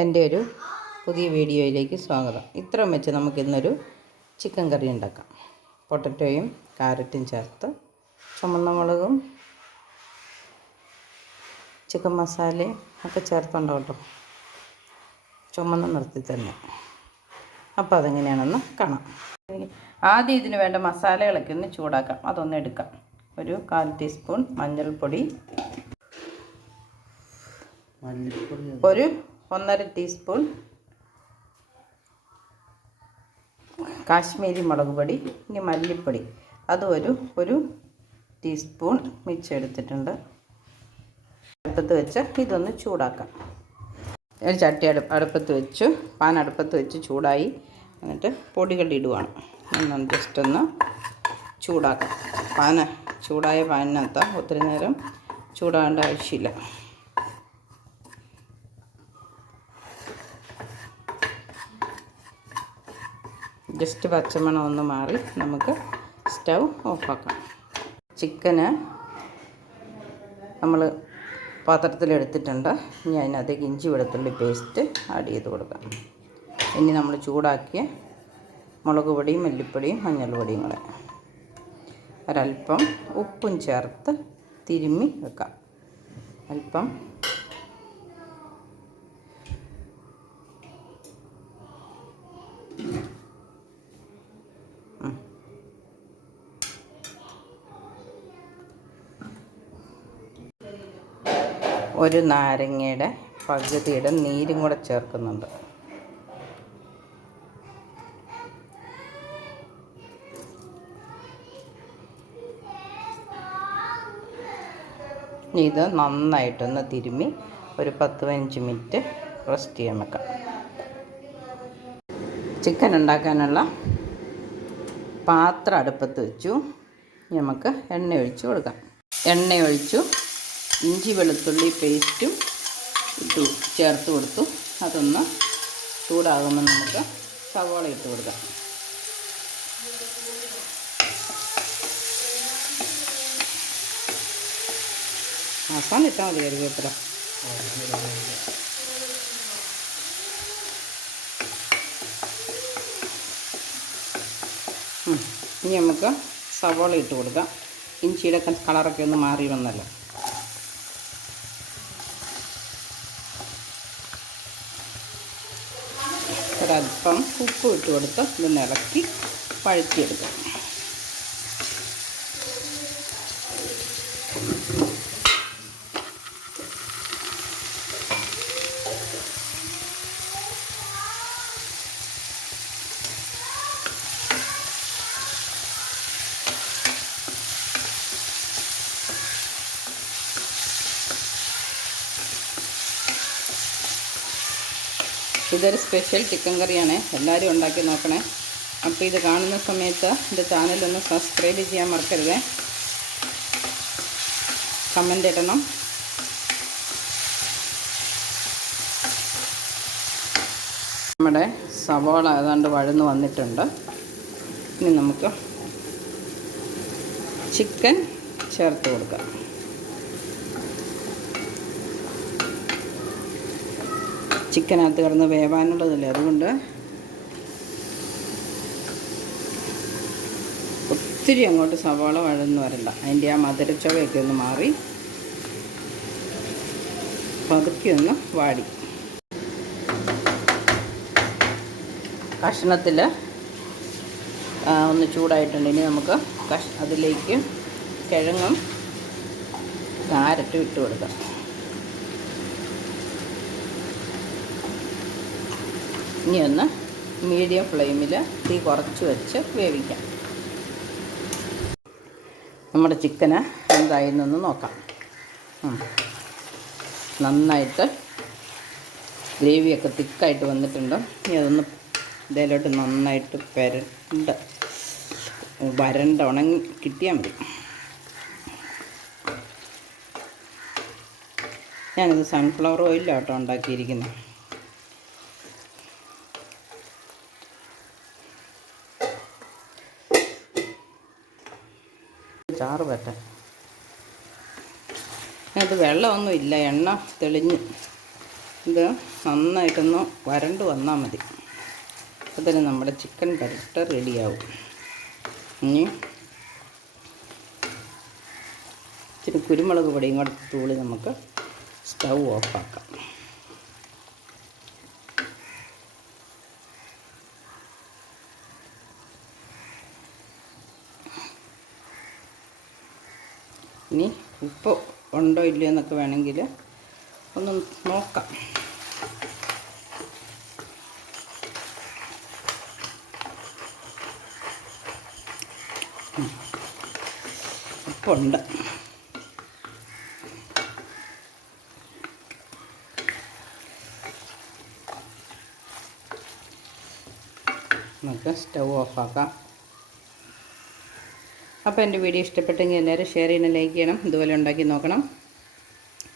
എന്റെ ഒരു പുതിയ വീഡിയോയിലേക്ക് സ്വാഗതം. ഇത്രയും വെച്ച് നമുക്കിന്നൊരു ചിക്കൻ കറി ഉണ്ടാക്കാം. പൊട്ടറ്റോയും കാരറ്റും ചേർത്ത് ചുമന്ന മുളകും ചിക്കൻ മസാലയും ഒക്കെ ചേർത്തുണ്ടോ കേട്ടോ? ചുമന്ന നിർത്തി തന്നെ. അപ്പോൾ അതെങ്ങനെയാണെന്ന് കാണാം. ആദ്യം ഇതിന് വേണ്ട മസാലകളൊക്കെ ഒന്ന് ചൂടാക്കാം. അതൊന്ന് എടുക്കാം. ഒരു കാൽ ടീസ്പൂൺ മഞ്ഞൾപ്പൊടി ഒരു ഒന്നര ടീസ്പൂൺ കാശ്മീരി മുളക് പൊടി ഇനി മല്ലിപ്പൊടി. അതും ഒരു ഒരു ടീസ്പൂൺ മിച്ചെടുത്തിട്ടുണ്ട്. അടുപ്പത്ത് വെച്ച് ഇതൊന്ന് ചൂടാക്കാം. ഒരു ചട്ടി അടു അടുപ്പത്ത് വെച്ചു പാൻ അടുപ്പത്ത് വെച്ച് ചൂടായി. എന്നിട്ട് പൊടികൾ ഇടുവാണ്. ഒന്ന് ജസ്റ്റ് ഒന്ന് ചൂടാക്കാം. പാന് ചൂടായ പാനിനകത്ത് ഒത്തിരി നേരം ചൂടാകേണ്ട ആവശ്യമില്ല. ജസ്റ്റ് പച്ചമണം ഒന്ന് മാറി നമുക്ക് സ്റ്റൗ ഓഫാക്കാം. ചിക്കന് നമ്മൾ പാത്രത്തിലെടുത്തിട്ടുണ്ട്. ഇനി അതിനകത്തേക്ക് ഇഞ്ചി വെളുത്തുള്ളി പേസ്റ്റ് ആഡ് ചെയ്ത് കൊടുക്കാം. ഇനി നമ്മൾ ചൂടാക്കിയ മുളക് പൊടിയും മല്ലിപ്പൊടിയും മഞ്ഞൾപ്പൊടിയും കൂടെ ഒരല്പം ഉപ്പും ചേർത്ത് തിരുമ്മി വെക്കാം. അല്പം ഒരു നാരങ്ങയുടെ പകുതിയുടെ നീരും കൂടെ ചേർക്കുന്നുണ്ട്. ഇത് നന്നായിട്ടൊന്ന് തിരുമ്മി ഒരു പത്ത് പതിനഞ്ച് മിനിറ്റ് റെസ്റ്റ് ചെയ്യാൻ വെക്കാം. ചിക്കൻ ഉണ്ടാക്കാനുള്ള പാത്രം അടുപ്പത്ത് വെച്ചു. നമുക്ക് എണ്ണ ഒഴിച്ച് കൊടുക്കാം. എണ്ണ ഒഴിച്ചു. ഇഞ്ചി വെളുത്തുള്ളി പേസ്റ്റും ഇട്ടു ചേർത്ത് കൊടുത്തു. അതൊന്ന് ചൂടാകുമ്പോൾ നമുക്ക് സവാള ഇട്ട് കൊടുക്കാം. അവസാനം ഇട്ടാൽ മതി കരുവേപ്പില. ഇനി നമുക്ക് സവോള ഇട്ട് കൊടുക്കാം. ഇഞ്ചിയുടെ കളറൊക്കെ ഒന്ന് മാറി വന്നല്ലോ ഒരല്പം ഉപ്പ് ഇട്ട് കൊടുത്ത് ഇതൊന്ന് ഇളക്കി വഴറ്റിയെടുക്കാം ഇതൊരു സ്പെഷ്യൽ ചിക്കൻ കറിയാണ്. എല്ലാവരും ഉണ്ടാക്കി നോക്കണേ. അപ്പോൾ ഇത് കാണുന്ന സമയത്ത് എന്റെ ചാനലൊന്ന് സബ്സ്ക്രൈബ് ചെയ്യാൻ മറക്കരുത്. കമന്റ് ഇടണം. നമ്മുടെ സവാള ഏതാണ്ട് വഴന്ന് വന്നിട്ടുണ്ട്. ഇനി നമുക്ക് ചിക്കൻ ചേർത്ത് കൊടുക്കാം. ചിക്കനകത്ത് കിടന്ന് വേവാനുള്ളതല്ലേ? അതുകൊണ്ട് ഒത്തിരി അങ്ങോട്ട് സവാള വഴന്നു വരണ്ട. അതിന്റെ ആ മധുരച്ചവയൊക്കെ ഒന്ന് മാറി പതുക്കി ഒന്ന് വാടി. കഷ്ണത്തിൽ ഒന്ന് ചൂടായിട്ടുണ്ട്. ഇനി നമുക്ക് കഷ് അതിലേക്ക് കിഴങ്ങും കാരറ്റും ഇട്ട് കൊടുക്കാം. ഇനി ഒന്ന് മീഡിയം ഫ്ലെയിമിൽ തീ കുറച്ച് വെച്ച് വേവിക്കാം. നമ്മുടെ ചിക്കന് എന്തായെന്നൊന്ന് നോക്കാം. നന്നായിട്ട് ഗ്രേവിയൊക്കെ തിക്കായിട്ട് വന്നിട്ടുണ്ട്. ഇനി അതൊന്ന് ഇതിലോട്ട് നന്നായിട്ട് പെരണ്ട് വരണ്ട ഉണങ്ങി കിട്ടിയാൽ മതി. ഞാനിത് സൺഫ്ലവർ ഓയിലാട്ടോ ഉണ്ടാക്കിയിരിക്കുന്നത് ചാറ് പറ്റാൻ അത് വെള്ളമൊന്നും ഇല്ല. എണ്ണ തെളിഞ്ഞ്. ഇത് നന്നായിട്ടൊന്ന് വരണ്ട് വന്നാൽ മതി. അതിന് നമ്മുടെ ചിക്കൻ കറിട്ട് റെഡിയാവും. ഇനി ഇച്ചിരി കുരുമുളക് പൊടിയും കൂടെ തൂളി നമുക്ക് സ്റ്റൗ ഓഫാക്കാം. ഇനി ഉപ്പ് ഉണ്ടോ ഇല്ലയോ എന്നൊക്കെ വേണമെങ്കിൽ ഒന്ന് നോക്കാം. ഉപ്പുണ്ട് നമുക്ക് സ്റ്റൗ ഓഫാക്കാം അപ്പോൾ എന്റെ വീഡിയോ ഇഷ്ടപ്പെട്ടെങ്കിൽ എല്ലാവരും ഷെയർ ചെയ്യണം ലൈക്ക് ചെയ്യണം ഇതുപോലെ ഉണ്ടാക്കി നോക്കണം.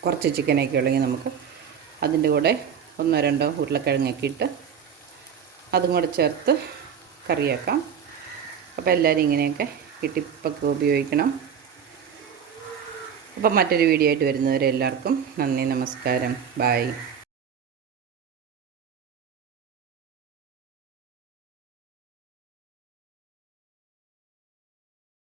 കുറച്ച് ചിക്കനൊക്കെ ഉള്ളെങ്കിൽ നമുക്ക് അതിന്റെ കൂടെ ഒന്നോ രണ്ടോ ഉരുളക്കിഴങ്ങൊക്കെ ഇട്ട് അതും കൂടെ ചേർത്ത് കറിയാക്കാം. അപ്പോൾ എല്ലാവരും ഇങ്ങനെയൊക്കെ ഈ ഉപയോഗിക്കണം. അപ്പം മറ്റൊരു വീഡിയോ ആയിട്ട് വരുന്നവരെ എല്ലാവർക്കും നന്ദി നമസ്കാരം. ബായ്